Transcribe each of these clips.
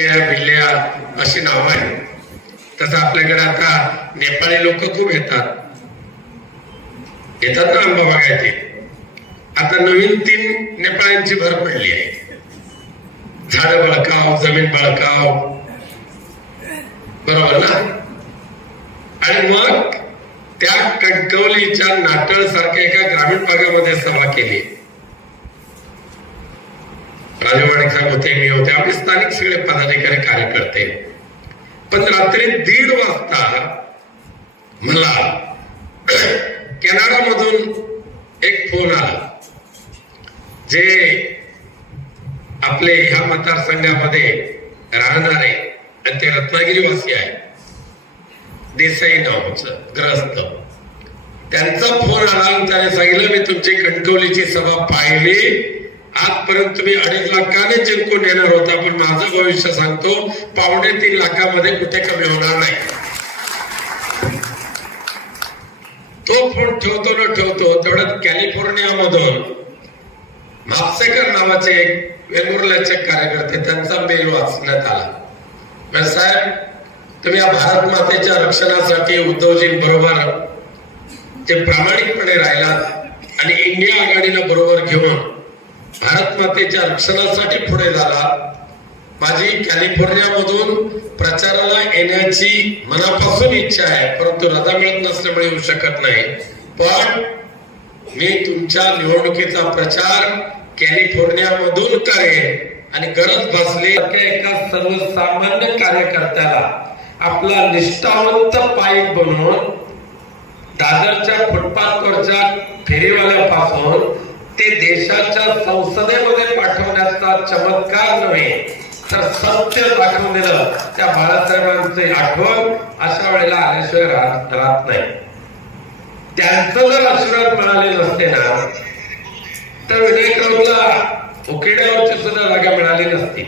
भिल्ल्या अशी नावं आहेत. तसं आपल्याकडे आता नेपाळी लोक खूप येतात. येतात ना आंबा बघायचे. आता नवीन तीन नेपाळ्यांची भर पडली आहे. झाड बळकाव जमीन बळकाव. बरोबर ना? आणि मग त्या कणकवलीच्या नाटळ सारख्या एका ग्रामीण भागामध्ये सभा केली. राजवाडे साहेब होते मी होते. आपले स्थानिक सगळे पदाधिकारी कार्यकर्ते. पण रात्री दीड वाजता मला कॅनडा मधून एक फोन आला जे आपले ह्या मतदारसंघामध्ये राहणारे आणि ते रत्नागिरीवासी आहे देसाई नावाचं ग्रस्त. त्यांचा फोन आला आणि त्याने सांगितलं मी तुमची कणकवलीची सभा पाहिली. आजपर्यंत तुम्ही अडीच लाखाने जिंकून येणार होता. पण माझं भविष्य सांगतो पावणे तीन लाखामध्ये कुठे कमी होणार नाही. तो फोन ठेवतो न ठेवतो तेवढ्यात कॅलिफोर्निया मधून म्हापसेकर नावाचे एक वेंगुर्ल्याचे कार्यकर्ते त्यांचा मेल वाचण्यात आला. साहेब तुम्ही या भारत मातेच्या रक्षणासाठी उद्धवजी बरोबर जे प्रामाणिकपणे राहिलात आणि इंडिया आघाडीला बरोबर घेऊन भारत मातेच्या रक्षणासाठी पुढे झाला. माझी कॅलिफोर्निया मधून प्रचाराला येण्याची मनापासून इच्छा आहे परंतु रजा मिळत नसल्यामुळे येऊ शकत नाही. पण मी तुमच्या निवडणुकीचा प्रचार कॅलिफोर्नियामधून करेन आणि गरज भासली तर एका सर्वसामान्य कार्यकर्त्याला आपला निष्ठावंत पाईप बनवून दादरच्या फुटपाथवरच्या फेरीवाल्यापासून ते देशाच्या संसदेमध्ये पाठवण्याचा चमत्कार नव्हे तर सत्य दाखवलेलं दिलं त्या बाळासाहेबांचे आठवण अशा वेळेला आल्याशिवाय राहत राहत नाही. त्यांचं जर आशीर्वाद मिळाले नसते ना तर विनायक राऊतला सुद्धा जागा मिळाली नसती.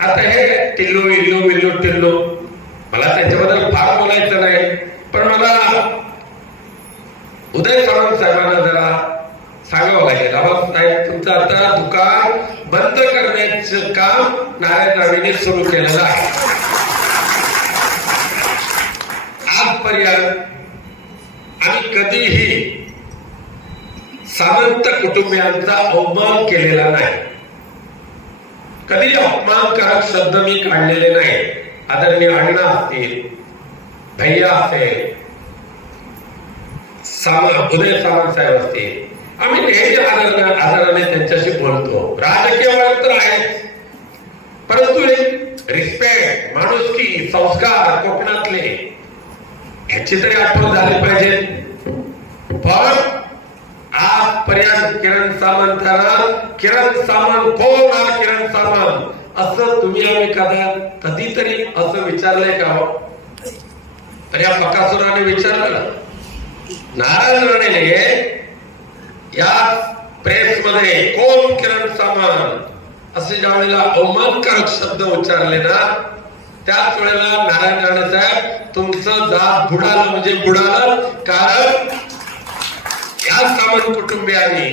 आता हे टिल्लो इल्लो मिल्लो टिल्लो मला त्याच्याबद्दल फार बोलायचं नाही पण मला उदय सावंत साहेबांना जरा सांगावं लागेल. आवाज साहेब तुमचं आता दुकान बंद करण्याचं काम नारायण राणेने सुरू केलेलं आहे. आजपर्यंत आम्ही कधीही सामंत कुटुंबियांचा अवमान केलेला नाही. कधीही अपमानकारक शब्द मी काढलेले नाही. आदरणीय अण्णा असतील भैया असेल सामा उदय सावंत साहेब असतील आम्ही नेहमी आदर आदराने त्यांच्याशी बोलतो राजकीय वळण तर आहे परंतु एक रिस्पेक्ट माणुसकी संस्कार कोकणातले ह्याची तरी आठवण झाली पाहिजे. पण आजपर्यंत किरण सामंतांना किरण सामंत कोण हा किरण सामंत. असं तुम्ही आम्ही कदा कधीतरी असं विचारलंय का हो? तर या पकासुराने विचारलं. नारायण राणेने या प्रेस मध्ये कोण किरण सामान असे ज्या वेळेला अवमानकारक शब्द उच्चारले ना त्याच वेळेला नारायण राणे साहेब तुमचं जात बुडालं म्हणजे बुडालं. कारण या सामंत कुटुंबियांनी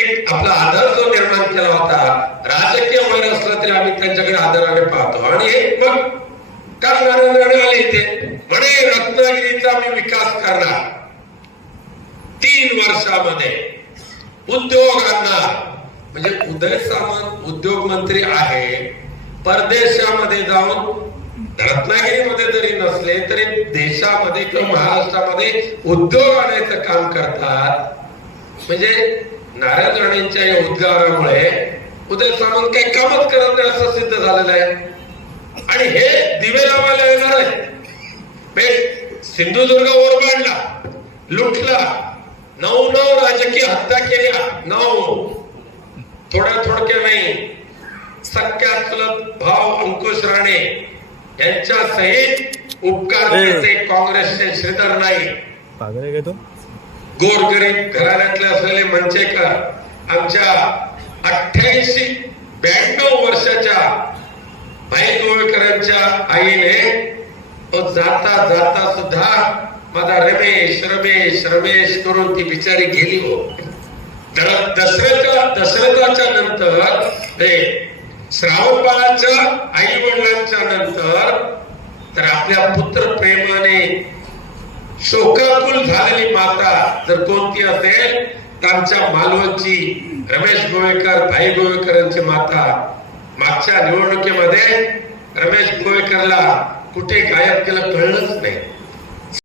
एक आपला आदर जो निर्माण केला होता राजकीय वैर असला तरी आम्ही त्यांच्याकडे आदराने पाहतो. आणि एक मग का नारायण राणे आले इथे. म्हणे रत्नागिरीचा आम्ही विकास करणार. तीन वर्षामध्ये उद्योगांना म्हणजे उदय सामंत उद्योग मंत्री आहे परदेशामध्ये जाऊन रत्नागिरीमध्ये जरी नसले तरी देशामध्ये किंवा महाराष्ट्रामध्ये उद्योग आणायचं काम करतात. म्हणजे नारायण राणेंच्या या उद्गारामुळे उदय सामंत काही कामच करत नाही असं सिद्ध झालेलं आहे. आणि हे दिवे लावायला येणार आहे सिंधुदुर्ग ओरबाडला लुटला नऊ नऊ राजकीय हत्या केल्या. नऊ. थोड्या थोडक्या नाही. सख्या चुलत भाव अंकुश राणे यांच्या सहित उपकार काँग्रेसचे श्रीधर नाईक. गोरगरीब घराण्यातले असलेले मंचेकर आमच्या अठ्ठ्याऐंशी ब्याण्णव वर्षाच्या भाई गोवेकरांच्या आईने तो जाता जाता सुद्धा माझा रमेश रमेश रमेश करून ती बिचारी गेली हो. दशरथा दशरथाच्या नंतर ते श्रावण बाळाच्या आई वडिलांच्या नंतर तर आपल्या पुत्र प्रेमाने शोकाकुल झालेली माता जर कोणती असेल तर आमच्या मालवणची रमेश गोवेकर भाई गोवेकर यांची माता मागच्या निवडणुकीमध्ये रमेश गोवेकरला कुठे गायब केलं कळलंच नाही.